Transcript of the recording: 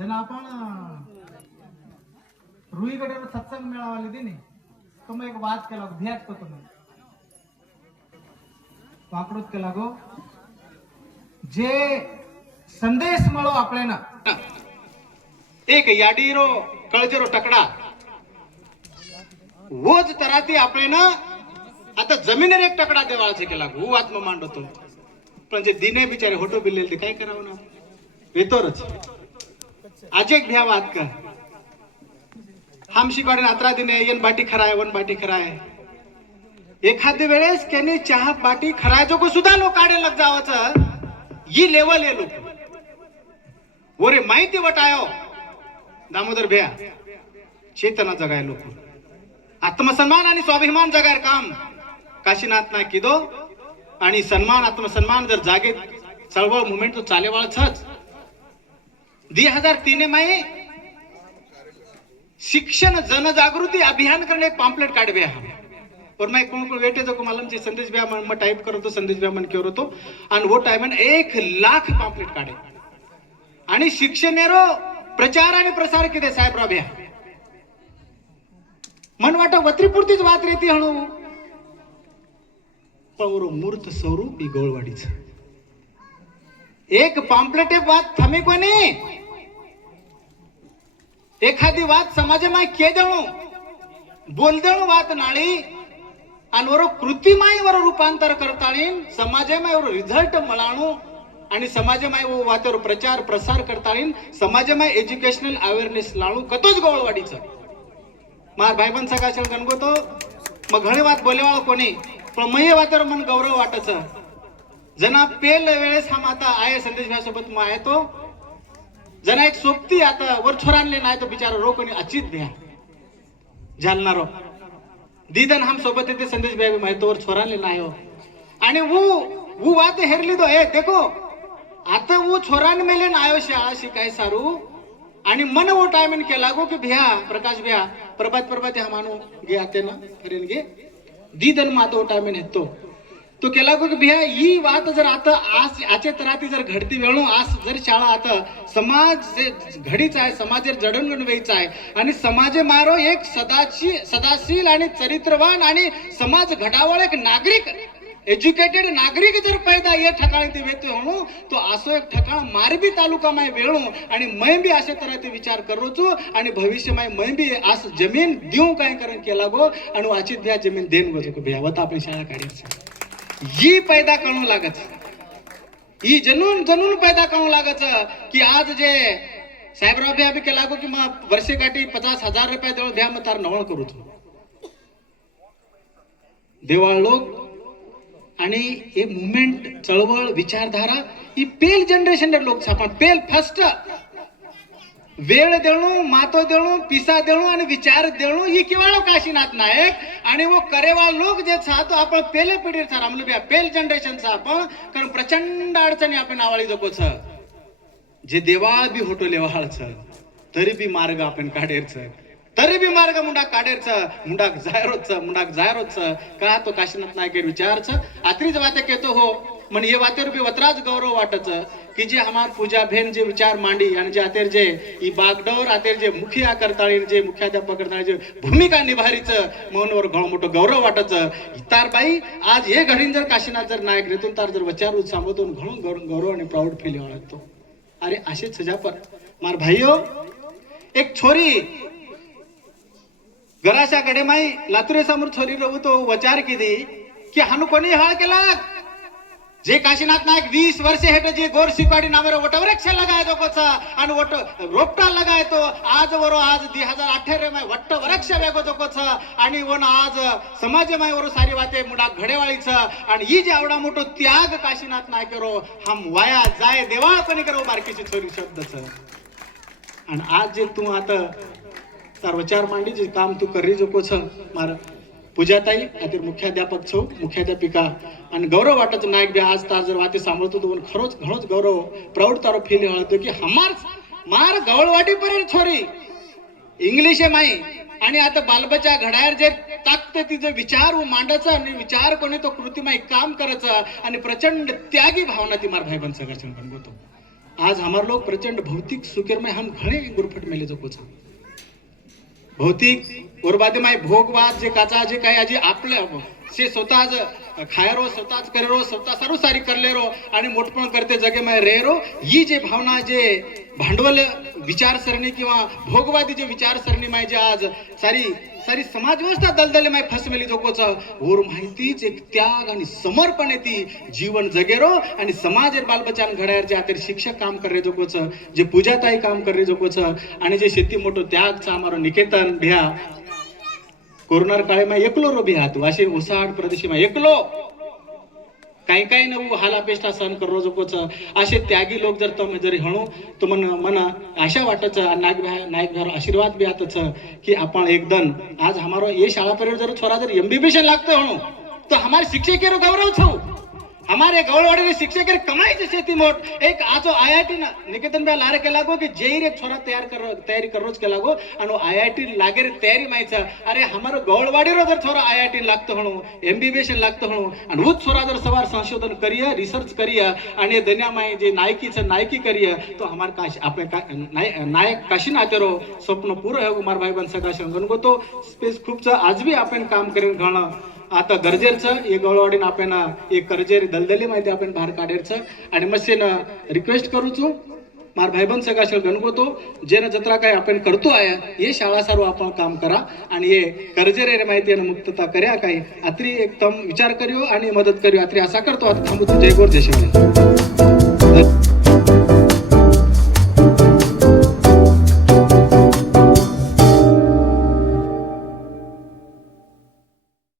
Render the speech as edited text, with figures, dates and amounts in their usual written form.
जन आपण रुईगडे सत्संग मेळावा दिने तो मग एक वाद केला ध्यात को तुम्ही वापरूत केला गो जे संदेश मळो आपल्याला एक याडीरो कळजेरो टकडा वोज तराती आपल्याला आता जमिनीवर एक टकडा देवाळाचे केला गो आत्म मांडतो पण जे दिने बिचारे होटो बिल्लेल ते काय करावं ना वेतोरच आज एक भ्या वाद का हम शिकवाडे नात्रा दिने येन बाटी खराय वन बाटी खराय एखाद्या वेळेस त्यांनी चहा बाटी खराय जो को सुद्धा लोक काढे लग जावाचं ही लेवल आहे लोक ओरे माहिती वटायो दामोदर भ्या चेतना जगाय लोक आत्मसन्मान आणि स्वाभिमान जगाय काम काशीनाथ ना किदो आणि सन्मान आत्मसन्मान जर जागे चळवळ मुवमेंट तो चालेवाळ छच 2003 में शिक्षण जनजागृति अभियान करने एक पॉम्पलेट काढवे हम और मैं कोण वेटे जो मालूम चे संदेश ब्या मैं टाइप करो तो संदेश ब्या मन क्यों तो आणि वो टाइम 1,00,000 पॉम्पलेट काढे आणि शिक्षणेरो प्रचार आणि प्रसार किती साहेब राभ्या मन वाटा वत्रीपुरतीच वात रेती हणू पण मूर्त स्वरूप गोळवाडीच एक पॉम्पलेट बात थमी कोणी एखादी बात समाजमाय के देणू बोल देणू बात नाळी आणि वर कृतीमाय वर रूपांतर करताळीन समाजमाय वर रिझल्ट मळाणू आणि समाजमाय वो वातेवर प्रचार प्रसार करताळीन समाजमाय एज्युकेशनल अवेअरनेस लाणू कतोच गोळवाडीचं मार भाईबंद सगळा गणगोतो मग घणे बात बोलेवाळ कोणी पण मये वातेवर मन गौरव वाटच जना पेल वेळेस हम आता आये संदेश भ्या सोबत मग आहे तो जना एक सोबती आता वर छोरानले नाही तो बिचारा रो कोणी अचित भ्या जालनारो दीदन हम सोबत येते संदेश भ्या माहिती वर छोरानले नाही हो आणि वो वात हेरली दो ए देखो आता वो छोरान मेले नायो शाळा शिकाय सारू आणि मन वो टाइम केला गो की भ्या प्रकाश भ्या प्रभात हा मानू गे आते ना करेन गे दीदन मातो टाइम येतो तो केला गो की भ्या ही वात जर आता आज आचे तराती जर घडती वेळू आज जर शाळा आता समाज जे घडीच आहे समाज जडणघडण व्हायचा आहे आणि समाज मारो एक सदाशील आणि चरित्रवान आणि समाज घडावळ एक नागरिक एज्युकेटेड नागरिक जर पैदा ये ठिकाणी ते वेतो म्हणू तो असो एक ठिकाण मारबी तालुका माय वेळू आणि मै बी अशा तरह ते विचार करूचो आणि भविष्य माय मै बी आस जमीन देऊ काय करून केला गो आणि वाचित द्या जमीन देन गो भ्यावत आपण शाळा काढायची ही पैदा करू लागत ही जनून पैदा करू लागत की आज जे साहेबराव भ्या बी केला गो की मग वर्षेकाठी 50,000 रुपये देऊन भ्या मग तार नवळ करू देवाळ लोक आणि हे मुवमेंट चळवळ विचारधारा ही पेल जनरेशन लोक छापा पेल फर्स्ट वेळ देणू मातो देणू पिसा देणू आणि विचार देणू ही केवळ काशीनाथ नायक आणि वो करेवाळ लोक जे छातो आपण पेले पिढी छा रामले पेल जनरेशन छा आपण कारण प्रचंड अडचणी आपण आवाळी जपो छ जे देवाळ बी होटो लेवाळ छ तरी बी मार्ग आपण काढेर छ तरी बी मार्ग मुंडा काढेर छ मुंडाक जायरोच का तो काशीनाथ नायक विचार छ आत्रीच वाते केतो हो मन ये वातेर बी वतराज गौरव वाटच की जे हमार पूजा भेन जे विचार मांडी आणि जे आतेर जे ई बागडोर आतेर जे मुखिया करताळी जे मुख्याध्यापक करताळी जे भूमिका निभारीच मनवर घणो मोठो गौरव वाटच तार बाई आज हे घडीन जर काशीनाथ जर नायक रेतून तार जर विचारू सांगतून घणो गौरव आणि प्राऊड फील वाटतो अरे असे सजापर मार भाईयो एक छोरी घराच्या कडे माई लातुरे समोर छोरी रहू तो वचार किती की हानू कोणी हाळ केला जे काशीनाथ नायक 20 वर्ष हेट जे गोर शिकवाडी नावर वटवृक्ष लगाय तो कसा आणि वट रोपटा लगाय तो आज वरो आज 2018 मै वटवृक्ष वेगो तो कसा आणि वन आज समाज मै वरो सारी वाते मुडा घडेवाळीच आणि ही जे आवडा मोठो त्याग काशीनाथ नायक रो हम वाया जाय देवाळ कोणी करो बारकीची छोरी शब्दच आणि आज जे तू आता तार विचार मांडी जे काम तू करी जोको छ मार पूजाताई आतिर मुख्याध्यापक छो मुख्याध्यापिका आणि गौरव वाटत नायक बी आज तार जर वाते सांभाळतो तो खरोच घणोच गौरव प्राऊड तारो फील होतो की हमार मार गवळवाटी पर्यंत छोरी इंग्लिश माई आणि आता बालबच्चा घडायर जे ताकते तिचे विचार व मांडायचा आणि विचार कोणी तो कृतीमाई काम करायचा आणि प्रचंड त्यागी भावना ती मार भाई बन सगळं बनवतो आज हमारे लोग प्रचंड भौतिक सुखेर में हम घणे गुरफट मेले जो कोचा भौतिक और बाद में भोगवाद जे काचा जे काही आजी आपले से स्वतःच खायरो स्वतःच करेरो स्वतः सर्व सारी करले रो आणि मोठपण करते जगे में रे रो ही जे भावना जे भांडवल विचारसरणी किंवा भोगवादी जे विचारसरणी माय जे आज सारी सारी समाज व्यवस्था दलदले माय फसमेली जोकोच और माहितीच एक त्याग आणि समर्पण ती जीवन जगेरो आणि समाज बालबच्चान घड्यार जे आता शिक्षक काम करे जोकोच जे पूजाताई काम करे जोकोच आणि जे शेती मोठो त्यागचा हमारो निकेतन भ्या कोरोना काळे में एकलो रो भ्या तू असे उसाड प्रदेश में एकलो काही काही नऊ हालापेष्टा सहन करो जोकोच असे त्यागी लोक जर तुम जरी हणू तो मन आशा वाटच नायक भाई आशीर्वाद भी आतच कि आपण एकदम आज हमारो ये शाळा पर जर छोरा जर एमबीबीएस लागतो हणू तो हमारे शिक्षक रो गौरव छो हमारे गौरवाड़ी शिक्षक कमाई जैसे थी मोट एक आजो आईआईटी ना निकेतन भाई लारे के लागो कि जेई रे छोरा तैयारी कर रोज के लागो आणि आईआईटी लागे रे तयारी माहिती अरे हमारो गौरवाड़ी रो जर छोरा आईआईटी लागतो हणू एमबीबीएस लागतो हणू आणि वो छोरा जर सवार संशोधन करिए रिसर्च करिए आणि दुनिया में जे नायकी करिए तो हमार काश आपले नायक काशी नातेरो स्वप्न पूर्ण है कुमार भाई बन सका शंगन को तो स्पेस खूप आज भी आपण काम करेन घण आता गरजेचं हे गवळवाडीन आपण एक कर्जेर दलदली माहिती आपण बाहेर काढायचं आणि मसेन रिक्वेस्ट करूचो मार भाईबंद सगळा गणगोतो जेन जत्रा काय आपण करतो आहे हे शाळा सर्व आपण काम करा आणि हे कर्जेर माहिती आणि मुक्तता कर्या काय अत्री एकदम विचार करियो आणि मदत करियो अत्री असा करतो आता थांबू जय गोर जय शिवराय.